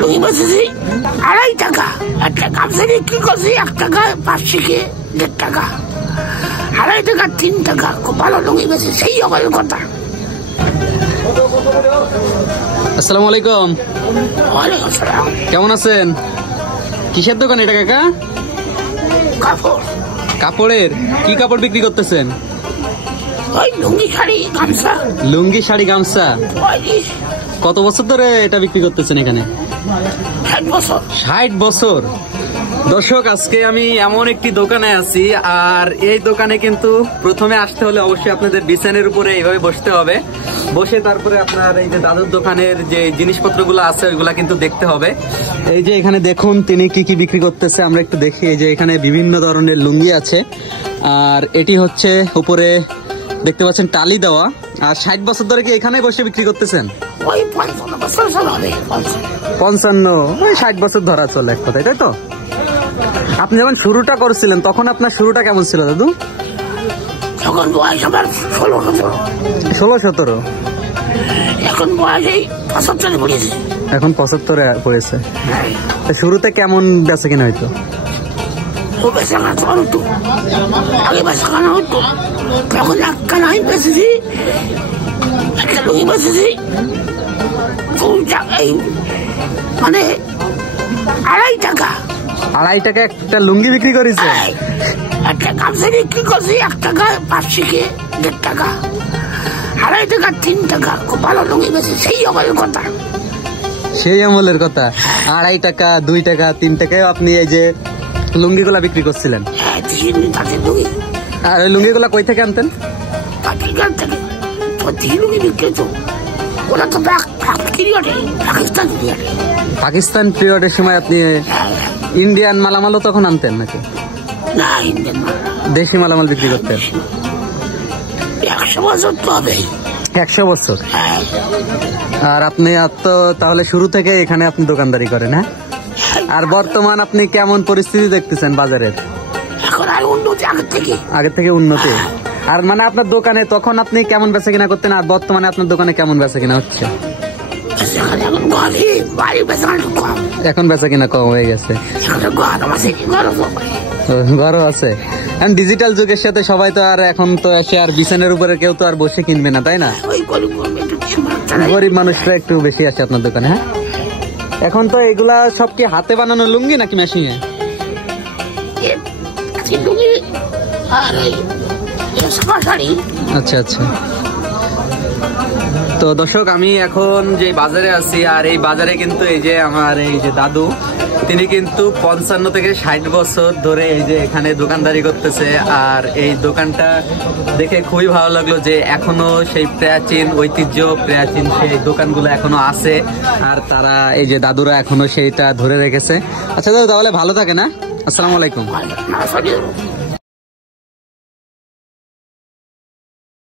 লুঙ্গি বেচেছি 2.5 টাকা, একটা গামছা বিক্রি করছি 1 টাকা, 5 1.5 টাকা, 2.5 টাকা 3 টাকা, খুব ভালো লুঙ্গি বেচে। সেই সকালের কথা। আসসালামু আলাইকুম। ওয়ালাইকুম আসসালাম। কেমন আছেন? কিসের দোকান এটা কাকা? কাপড়। কাপড়ের কি কাপড় বিক্রি করতেছেন? ওই লুঙ্গি শাড়ি গামছা। লুঙ্গি শাড়ি গামছা। 45। কত বছর ধরে এটা বিক্রি করতেছেন এখানে? 60 বছর। 60 বছর। দর্শক, আজকে আমি এমন একটি দোকানে আছি, আর এই দোকানে কিন্তু প্রথমে আসতে হলে অবশ্যই আপনাদের বিছানের উপরে এইভাবে বসতে হবে। বসে তারপরে আপনার এই যে দাদুর দোকানের যে জিনিসপত্রগুলো আছে ওইগুলা কিন্তু দেখতে হবে। এই যে এখানে দেখুন তিনি কি কি বিক্রি করতেছে, আমরা একটু দেখি। এই যে এখানে বিভিন্ন ধরনের লুঙ্গি আছে, আর এটি হচ্ছে উপরে দেখতে পাচ্ছেন টালি দেওয়া। আর 60 বছর ধরে কি এখানে বসে বিক্রি করতেছেন? ওই 55 বছর চলে। 55 ওই 60 বছর ধরা চলে এক কথায়, তাই তো? আপনি যখন শুরুটা করছিলেন তখন আপনার শুরুটা কেমন ছিল দাদু? তখন বয়স আমার 16-17। এখন বয়স 75 পড়েছে। এখন 75 পড়েছে। শুরুতে কেমন বেচা কিনা হইতো? ও বেচা কেনা তো হতো, আগে বেচা কেনা হতো। তখন 1 টাকা বেচেছি, একটা লুঙ্গি বেচেছি 2 টাকা, মানে 2.5 টাকা। 2.5 টাকা একটা লুঙ্গি বিক্রি করেছে? একটা গামছা বিক্রি করছি 1 টাকা, 5 1.5 টাকা, 2.5 টাকা 3 টাকা, খুব ভালো লুঙ্গি বেচে। সেই সকালের কথা। সেই আমলের কথা। 2.5 টাকা, 2 টাকা, 3 টাকায় আপনি এই যে লুঙ্গিগুলা বিক্রি করছিলেন? আর ওই লুঙ্গিগুলা কই থেকে আনতেন? পাকিস্তান পিরিয়ডের সময় আপনি ইন্ডিয়ান মালামালও তখন আনতেন নাকি? না, ইন্ডিয়ান দেশি মালামাল বিক্রি করতেন। 100 বছর তো হবে। 100 বছর। আর আপনি তো তাহলে শুরু থেকে এখানে আপনি দোকানদারি করেন? হ্যাঁ। আর বর্তমান আপনি কেমন পরিস্থিতি দেখতেছেন বাজারের? এখন আর উন্নতি আগের থেকে উন্নতি। আর মানে আপনার দোকানে তখন আপনি কেমন বেচা কিনা করতেন, আর বর্তমানে আপনার দোকানে কেমন বেচা কিনা হচ্ছে? এখন বেচা কিনা কম হয়ে গেছে। ঘরও আছে। এখন ডিজিটাল যুগের সাথে সবাই তো আর এখন তো এসে আর বিছানার উপরে কেউ তো আর বসে কিনবে না, তাই না? গরিব মানুষরা একটু বেশি আসে আপনার দোকানে। হ্যাঁ। এখন তো এগুলা সব কি হাতে বানানো লুঙ্গি নাকি মেশিনে? আচ্ছা আচ্ছা। তো দর্শক, আমি এখন যে বাজারে আছি, আর এই বাজারে কিন্তু এই যে আমার এই যে দাদু, তিনি কিন্তু 55 থেকে 60 বছর ধরে এই যে এখানে দোকানদারি করতেছে। আর এই দোকানটা দেখে খুবই ভালো লাগলো যে এখনো সেই প্রাচীন ঐতিহ্য, প্রাচীন সেই দোকানগুলো এখনো আছে, আর তারা এই যে দাদুরা এখনো সেইটা ধরে রেখেছে। আচ্ছা দাদু, তাহলে ভালো থাকে না? আসসালামু আলাইকুম।